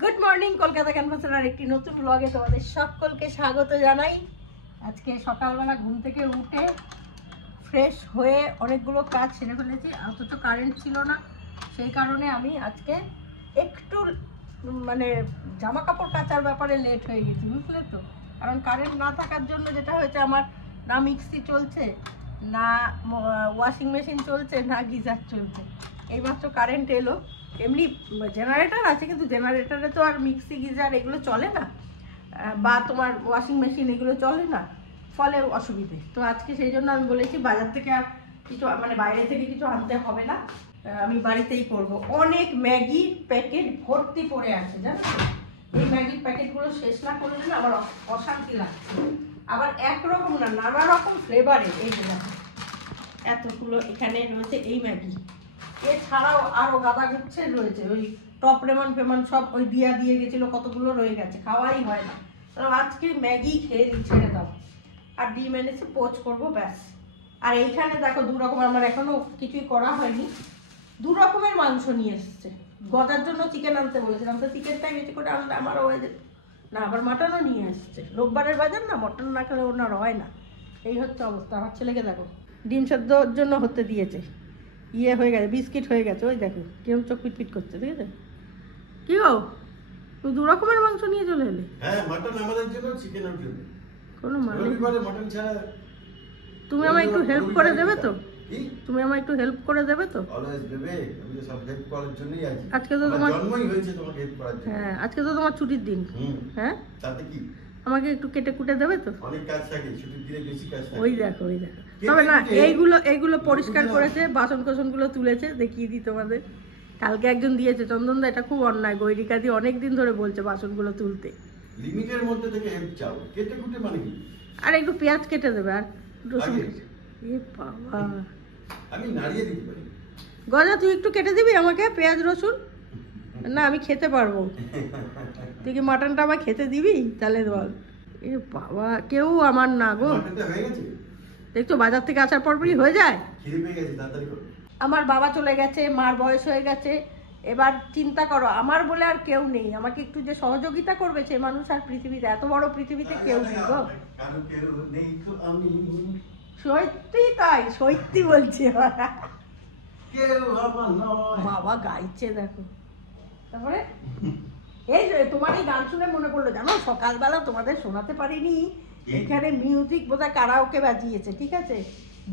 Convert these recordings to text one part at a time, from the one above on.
Good morning, Kolkata ক্যানভাসের আরেকটি নতুন ব্লগে তোমাদের সকলকে স্বাগত জানাই। আজকে সকালবেলা ঘুম থেকে উঠে ফ্রেশ হয়ে অনেকগুলো কাজ সেরে ফেলেছি, অথচ কারেন্ট ছিল না। সেই কারণে আমি আজকে একটু জামা কাপড় কাচার ব্যাপারে লেট হয়ে গেছি, বুঝলে তো। কারণ কারেন্ট না থাকার জন্য যেটা হয়েছে, আমার না মিক্সি চলছে, না ওয়াশিং মেশিন চলছে, না গিজার চলছে। এইমাত্র কারেন্ট এলো। এমনি জেনারেটর আছে, কিন্তু জেনারেটরে তো আর মিক্সি গিজার এগুলো চলে না, বা তোমার ওয়াশিং মেশিন এগুলো চলে না, ফলে অসুবিধে। তো আজকে সেই জন্য আমি বলেছি বাজার থেকে আর কিছু বাইরে থেকে কিছু আনতে হবে না, আমি বাড়িতেই করব। অনেক ম্যাগি প্যাকেট ভর্তি পড়ে আছে, জানো। এই ম্যাগির প্যাকেটগুলো শেষ না করলে না আবার অশান্তি লাগছে। আবার একরকম না, নানা রকম ফ্লেভারের। এই যে এতগুলো এখানে রয়েছে এই ম্যাগি। এছাড়াও আরও গাদা গুচ্ছের রয়েছে, ওই টপ রেমন ফেমন সব ওই দিয়ে গেছিলো, কতগুলো রয়ে গেছে, খাওয়াই হয় না। আজকে ম্যাগি খেয়ে ছেড়ে দাও। আর ডিম এনেছে, পোচ করবো, ব্যাস। আর এইখানে দেখো দু রকম, আমার এখনো কিছুই করা হয়নি, দু রকমের মাংস নিয়ে এসছে। গদার জন্য চিকেন আনতে বলেছিলাম, তো চিকেনটাই বেশি করে আনলে আমারও হয়ে যেত না। আবার মাটনও নিয়ে এসছে, রোববারের বাজার না, মটন না খেলে ওনার হয় না। এই হচ্ছে অবস্থা। আমার ছেলেকে দেখো ডিম সেদ্ধর জন্য হতে দিয়েছে, ইয়ে হয়ে গেছে, বিস্কিট হয়ে গেছে। ওই দেখো কিরম চোখ পিটপিট করছে, ঠিক আছে। কি গো, তুই দু রকমের মাংস নিয়ে চলে এলে? হ্যাঁ, মাটন আমাদের জন্য, চিকেনের জন্য। কোনো মানে রবিবারে মাটন ছাড়া। তুমি আমায় একটু হেল্প করে দেবে তো? তুমি আমায় একটু হেল্প করে দেবে তো? অলওয়েজ দেবে, আমি তো সব হেল্প করার জন্যই আছি। আজকে তো তোমার জন্মই হয়েছে তোমাকে হেল্প করার জন্য। হ্যাঁ, আজকে তো তোমার ছুটির দিন। হ্যাঁ, তাতে কি, আমাকে একটু কেটে কুটে দেবে তো? অনেক কাজ থাকে, ছুটির দিনে বেশি কাজ থাকে। ওই দেখো তবে না, এইগুলো পরিষ্কার করেছে, বাসন কোসনগুলো তুলেছে, দেখিয়ে দিই তোমাদের। কালকে একজন দিয়েছে, চন্দনদা, এটা খুব অন্যায়। গৈরিকাদি অনেকদিন ধরে বলছে বাসনগুলো তুলতে। লিমিটের মধ্যে থেকে হেল্প চাও, কেটে কুটে মানে কি? আর একটু পেঁয়াজ কেটে দেবে, আর রসুন। এ বাবা, আমি নাড়িয়ে দিতে পারি। গজা, তুই একটু কেটে দিবি আমাকে পেঁয়াজ রসুন? না, আমি খেতে পারবো। তুই কি মাটনটা আমায় খেতে দিবি? তাহলে বল। এ বাবা, কেউ আমার না গো। হয়ে গেছে, দেখছো বাজার থেকে আসার পরপরই হয়ে যায়। খিদে পেয়ে গেছে, তাড়াতাড়ি করো। আমার বাবা চলে গেছে, মার বয়স হয়ে গেছে, এবার চিন্তা করো আমার বলে আর কেউ নেই। আমাকে একটু যে সহযোগিতা করবে সে মানুষ আর পৃথিবীতে, এত বড় পৃথিবীতে কেউ নেই গো। সত্যি তাই, সত্যি বলছি। বাবা গাইছে দেখো। তারপরে এই যে তোমার এই গান শুনে মনে পড়লো, জানো সকালবেলা তোমাদের শোনাতে পারিনি, এখানে মিউজিক বোধহয় কারাওকে বাজিয়েছে, ঠিক আছে,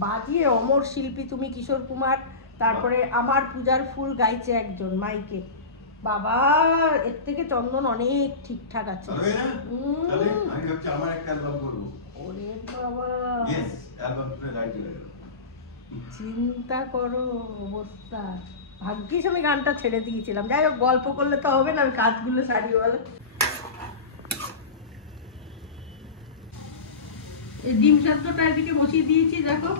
বাজিয়ে অমর শিল্পী তুমি, কিশোর কুমার, তারপরে আমার পূজার ফুল গাইছে একজন মাইকে। বাবা, এর থেকে চন্দন অনেক ঠিকঠাক আছে। ওরে বাবা, চিন্তা করো অবস্থা। ভাগ্যিস আমি গানটা ছেড়ে দিয়েছিলাম। যাই হোক, গল্প করলে তো হবে না, আমি কাজগুলো সারি। বলো, এই ডিম সেদ্ধটা এদিকে বসিয়ে দিয়েছি দেখো,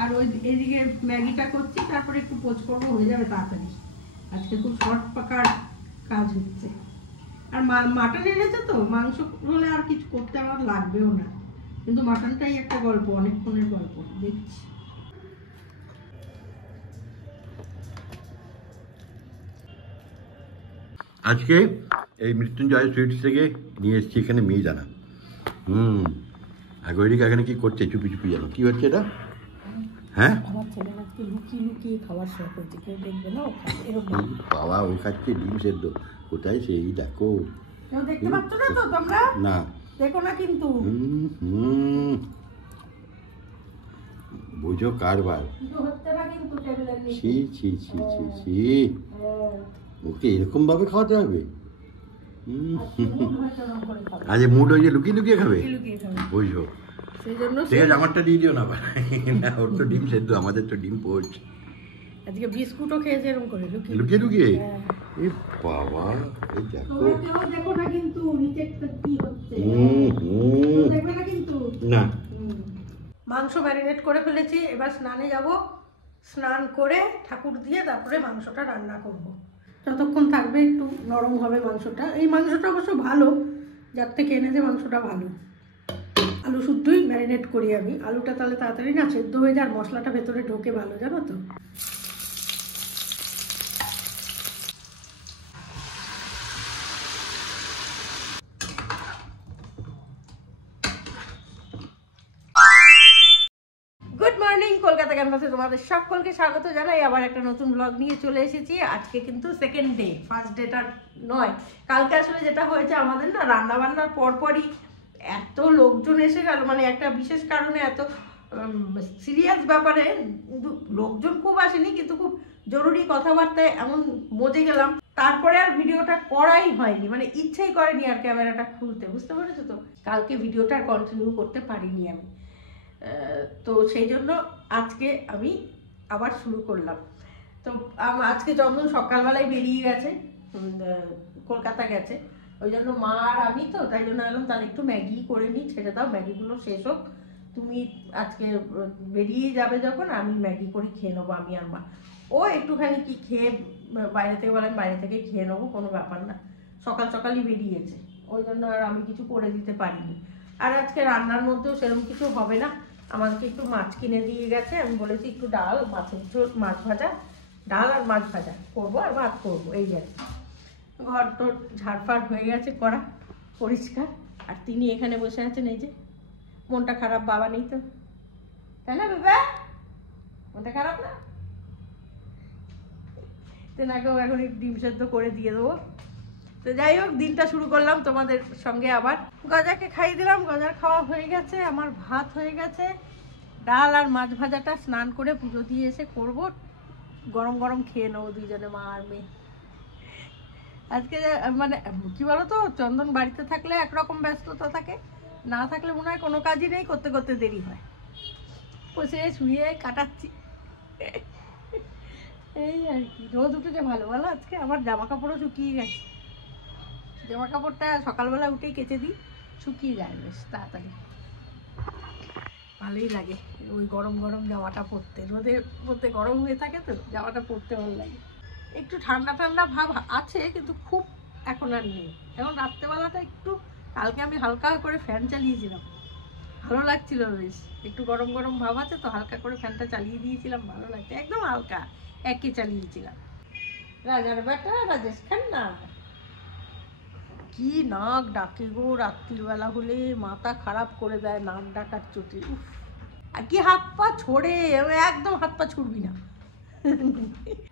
আর ওই এদিকে ম্যাগিটা করছি, তারপরে একটু পোচ করবো, হয়ে যাবে তাড়াতাড়ি। আজকে খুব শর্ট পাকার কাজ হচ্ছে। আর মাটন এনেছে তো, মাংস হলে আর কিছু করতে আমার লাগবেও না, কিন্তু মাটনটাই একটা গল্প, অনেকক্ষণের গল্প। দেখছি আজকে এই মৃত্যুঞ্জয় সুইটস থেকে নিয়ে এসেছি এখানে মিহিদানা। আর গৈরিকা এখানে কি করছে চুপি চুপি, জানো কি হচ্ছে এটা? হ্যাঁ, আমার ছেলের আজকে লুকিয়ে লুকিয়ে খাবার শখ হচ্ছে, কেউ দেখবে না। বাবা, ও খাচ্ছে ডিম সেদ্ধ। কোথায় সেই দেখো, কেউ দেখতে পাচ্ছ না তো তোমরা? না দেখো না কিন্তু। বুঝো কারবার। ছি ছি ছি ছি ছি, ওকে এরকম ভাবে খাওয়াতে হবে? আজ মুড হয়ে যে লুকিয়ে লুকিয়ে খাবে, বুঝো। ঠিক আছে, আমারটা দিয়ে দিও না, ওর তো ডিম সেদ্ধ, আমাদের তো ডিম পোচ। আজকে বিস্কুটও খেয়েছে এরকম করে লুকিয়ে লুকিয়ে। এ বাবা, এই দেখো, দেখো না কিন্তু নিচে কি হচ্ছে, দেখবে না কিন্তু। না, মাংস ম্যারিনেট করে ফেলেছি, এবার স্নানে যাব। স্নান করে ঠাকুর দিয়ে তারপরে মাংসটা রান্না করব। যতক্ষণ থাকবে একটু নরম হবে মাংসটা। এই মাংসটা অবশ্য ভালো, যার থেকে এনেছে মাংসটা ভালো। আলু শুদ্ধই ম্যারিনেট করি আমি, আলুটা তাহলে তাড়াতাড়ি না সেদ্ধ হয়ে যায়, আর মশলাটা ভেতরে ঢোকে ভালো, জানো তো। কলকাতা ক্যানভাসে তোমাদের সকলকে স্বাগত জানাই। আবার একটা নতুন ব্লগ নিয়ে চলে এসেছি। আজকে কিন্তু সেকেন্ড ডে, ফার্স্ট ডেটা নয়। কালকে আসলে যেটা হয়েছে আমাদের না রান্না বান্নার পরপরই এত লোকজন এসে গেল, মানে একটা বিশেষ কারণে এত সিরিয়াস ব্যাপারে লোকজন খুব আসেনি, কিন্তু খুব জরুরি কথাবার্তায় এমন মজে গেলাম, তারপরে আর ভিডিওটা করাই হয়নি, মানে ইচ্ছেই করেনি আর ক্যামেরাটা খুলতে, বুঝতে পেরেছো তো। কালকে ভিডিওটা কন্টিনিউ করতে পারিনি আমি, তো সেই জন্য আজকে আমি আবার শুরু করলাম। তো আজকে চন্দন সকালবেলায় বেরিয়ে গেছে, কলকাতা গেছে, ওই জন্য মা আর আমি তো তাই জন্য এলাম তাহলে একটু ম্যাগি করে নিই, ছেড়ে দাও ম্যাগিগুলো শেষ হোক, তুমি আজকে বেরিয়ে যাবে যখন আমি ম্যাগি করে খেয়ে নেবো আমি আর মা। ও একটুখানি কি খেয়ে বাইরে থেকে বলেন বাইরে থেকে খেয়ে নেবো, কোনো ব্যাপার না, সকাল সকালই বেরিয়েছে, ওই জন্য আর আমি কিছু করে দিতে পারিনি। আর আজকে রান্নার মধ্যেও সেরকম কিছু হবে না, আমাকে একটু মাছ কিনে দিয়ে গেছে, আমি বলেছি একটু ডাল, মাছের ঝোল, মাছ ভাজা, ডাল আর মাছ ভাজা করবো আর ভাত করবো, এই আর ঘর তোর ঝাড়ফাড় হয়ে গেছে করা পরিষ্কার। আর তিনি এখানে বসে আছেন, এই যে মনটা খারাপ, বাবা নেই তো, তাই না বাবা? মনটা খারাপ না? তেনাকেও এখন একটু ডিম সেদ্ধ করে দিয়ে দেবো। তো যাই হোক, দিনটা শুরু করলাম তোমাদের সঙ্গে। আবার গজাকে খাইয়ে দিলাম, গজার খাওয়া হয়ে গেছে, আমার ভাত হয়ে গেছে, ডাল আর মাছ ভাজাটা স্নান করে পুজো দিয়ে এসে করবো, গরম গরম খেয়ে নেবো দুইজনে, মা আর মেয়ে। আজকে মানে কি বলতো, চন্দন বাড়িতে থাকলে একরকম ব্যস্ততা থাকে, না থাকলে মনে হয় কোনো কাজই নেই, করতে করতে দেরি হয়, বসে শুয়ে কাটাচ্ছি এই আর কি। রোদ উঠেছে ভালো ভালো, আজকে আমার জামা কাপড়ও শুকিয়ে গেছে, জামা কাপড়টা সকালবেলা উঠেই কেচে দিই, শুকিয়ে যায় বেশ তাড়াতাড়ি, ভালোই লাগে ওই গরম গরম জামাটা পরতে, রোদের মধ্যে গরম হয়ে থাকে তো জামাটা পরতে ভালো লাগে। একটু ঠান্ডা ঠান্ডা ভাব আছে, কিন্তু খুব এখন আর নেই, এখন রাত্রেবেলাটা একটু, কালকে আমি হালকা করে ফ্যান চালিয়েছিলাম, ভালো লাগছিল বেশ, একটু গরম গরম ভাব আছে তো হালকা করে ফ্যানটা চালিয়ে দিয়েছিলাম, ভালো লাগছে, একদম হালকা একই চালিয়েছিলাম। রাজার বেটা রাজেশ খান্না কি নাক ডাকে গো, রাত্রিবেলা হলে মাথা খারাপ করে দেয় নাক ডাকার চোটে, আর কি হাত পা ছোড়ে, একদম হাত পা ছুড়বি না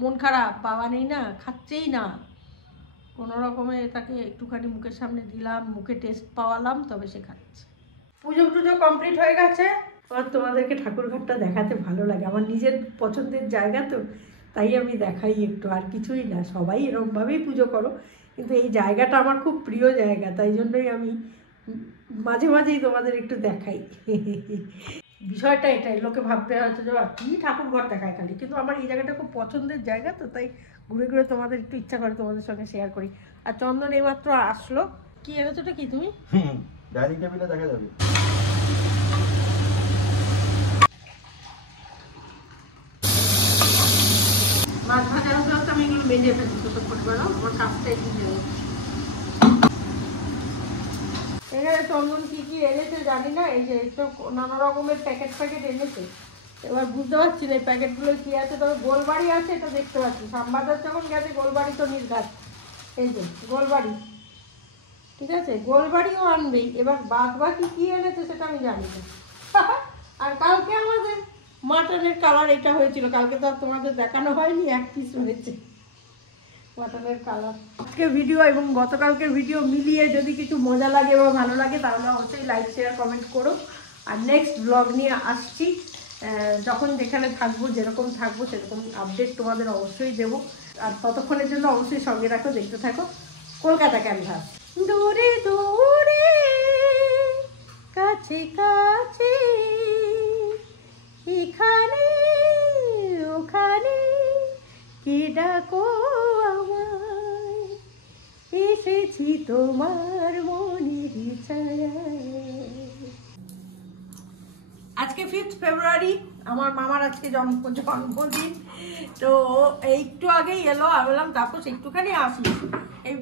মন খারাপ, বাবা নেই না, খাচ্ছেই না, কোনো রকমে তাকে একটুখানি মুখের সামনে দিলাম, মুখে টেস্ট পাওয়ালাম, তবে সে খাচ্ছে। পুজো টুজো কমপ্লিট হয়ে গেছে, আর তোমাদেরকে ঠাকুরঘরটা দেখাতে ভালো লাগে, আমার নিজের পছন্দের জায়গা তো, তাই আমি দেখাই একটু, আর কিছুই না, সবাই এরকমভাবেই পুজো করো, কিন্তু এই জায়গাটা আমার খুব প্রিয় জায়গা, তাই জন্যই আমি মাঝে মাঝেই তোমাদের একটু দেখাই বিষয়টা এটাই, লোকে ভাববে হয়তো যে কি ঠাকুর ঘর দেখায় খালি, কিন্তু আমার এই জায়গাটা খুব পছন্দের জায়গা তো, তাই ঘুরে ঘুরে তোমাদের একটু ইচ্ছা করে তোমাদের সঙ্গে শেয়ার করি। আর চন্দন এইমাত্র আসলো, কি এনেছোটা কি তুমি? ডাইনিং টেবিলে দেখা যাবে। মাছ ভাজা হতে হতে আমি এগুলো বেঁধে ফেলছি, ছোটো ছোট করে আমার কাজটা একটু দেবো। এখানে চন্দন কি কি এনেছে জানি না, এই যে সব নানা রকমের প্যাকেট প্যাকেট এনেছে, এবার বুঝতে পারছি না এই প্যাকেটগুলো কি আছে, তবে গোলবাড়ি আছে এটা দেখতে পাচ্ছি, শ্যামবাজার যখন গেছে গোলবাড়ি তো নির্ঘাত, এই যে গোলবাড়ি, ঠিক আছে, গোলবাড়িও আনবেই, এবার বাদ বাকি কি এনেছে সেটা আমি জানি না আর কালকে আমাদের মাটনের কালার এটা হয়েছিল, কালকে তো আর তোমাদের দেখানো হয়নি, এক পিস হয়েছে মাটনের কালার। আজকে ভিডিও এবং গতকালকের ভিডিও মিলিয়ে যদি কিছু মজা লাগে বা ভালো লাগে তাহলে অবশ্যই লাইক শেয়ার কমেন্ট করো। আর নেক্সট ব্লগ নিয়ে আসছি, যখন যেখানে থাকবো যেরকম থাকবো সেরকম আপডেট তোমাদের অবশ্যই দেবো, আর ততক্ষণের জন্য অবশ্যই সঙ্গে রাখো, দেখতে থাকো কলকাতা ক্যানভাস। দূরে দূরে কাছে কাছে, এখানে ওখানে কি ডাকো আমায়, এসেছি তোমার মনের ছায়ায়। আজকে 5 ফেব্রুয়ারি, আমার মামার আজকে জন্মদিন, তো একটু আগেই এলো, আমি বললাম তারপর একটুখানি আসি, এই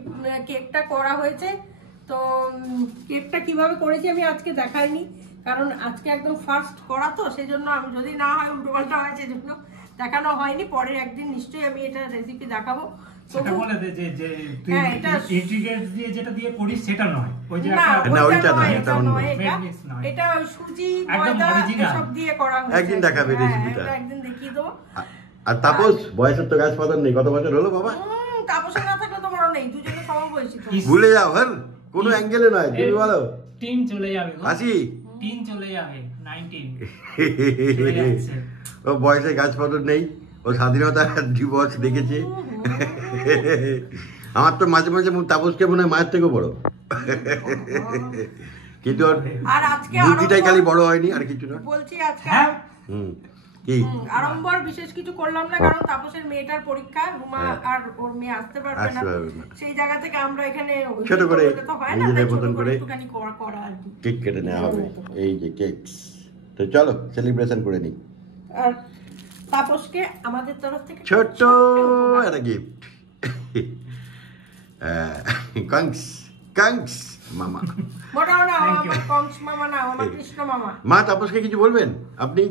কেকটা করা হয়েছে, তো কেকটা কিভাবে করেছি আমি আজকে দেখাইনি, কারণ আজকে একদম ফার্স্ট করা তো, সেই জন্য আমি যদি না হয় উল্টোপাল্টা হয় সেজন্য দেখানো হয়নি, পরের একদিন নিশ্চয়ই আমি এটা রেসিপি দেখাবো। সেটা বলে দে যে তুই হ্যাঁ, এটা- ইনগ্রেডিয়েন্টস দিয়ে যেটা দিয়ে করিস সেটা নয়, ওই যে না, একটা না, ওইটা ওইটা নয়, নয়, এটা এটা অন্য। নয়, এটা- Made mix নয়। এটা ওই সুজি, একদম ময়দা original। এসব দিয়ে করা হয়েছে। একদিন দেখাবে হ্যাঁ, রেসিপিটা। এটা একদিন দেখিয়ে দেবো। আর তাপস বয়সের তো গাছ পাতার নেই, কত বছর হলো বাবা? তাপসে না থাকলে তোমারও নেই, দুজনে সমবয়সী তো। ভুলে যাও হ্যাঁ, কোনো অ্যাঙ্গেলে নয়, তুমি বলো টিন চলে যাবে গো। 80। টিন চলে যাবে 19 চলে যাচ্ছে। ও বয়সে গাছ পাথর নেই, ও স্বাধীনতা দিবস দেখেছে। আমার তো মাঝে মাঝে তাপসকে মনে হয় মায়ের থেকেও বড়, কিন্তু ওর আর আজকে বুদ্ধিটাই খালি বড় হয়নি, আর কিছু না। বলছি আজকে হ্যাঁ হুম, কি আড়ম্বর বিশেষ কিছু করলাম না, কারণ তাপসের মেয়েটার পরীক্ষা, রুমা আর ওর মেয়ে আসতে পারবে না। আসতে পারবে না। সেই জায়গা থেকে আমরা এখানে ছোট করে, তো হয় না, নিজেদের তাই ছোট মতন করে একটুখানি করা আর কি। কেক কেটে নেওয়া হবে, এই যে কেকস। তো চলো সেলিব্রেশন করে নিই। আর তাপসকে আমাদের তরফ থেকে ছোট্ট একটা গিফট। কংস কংস মামা। মোটাও না, Thank you. আমার কংস মামা না, আমার কৃষ্ণ মামা। মা তাপসকে কিছু বলবেন আপনি?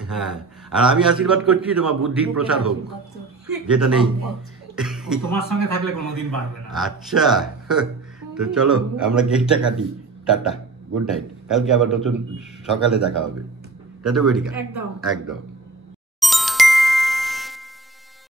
হ্যাঁ, আর আমি আশীর্বাদ করছি তোমার বুদ্ধি প্রসার হোক, যেটা নেই। ও তোমার সঙ্গে থাকলে কোনোদিন পারবে না। আচ্ছা, তো চলো আমরা কেকটা কাটি। Tata, good night. কালকে আবার নতুন সকালে দেখা হবে। তাই তো বেরিকা? একদম। একদম।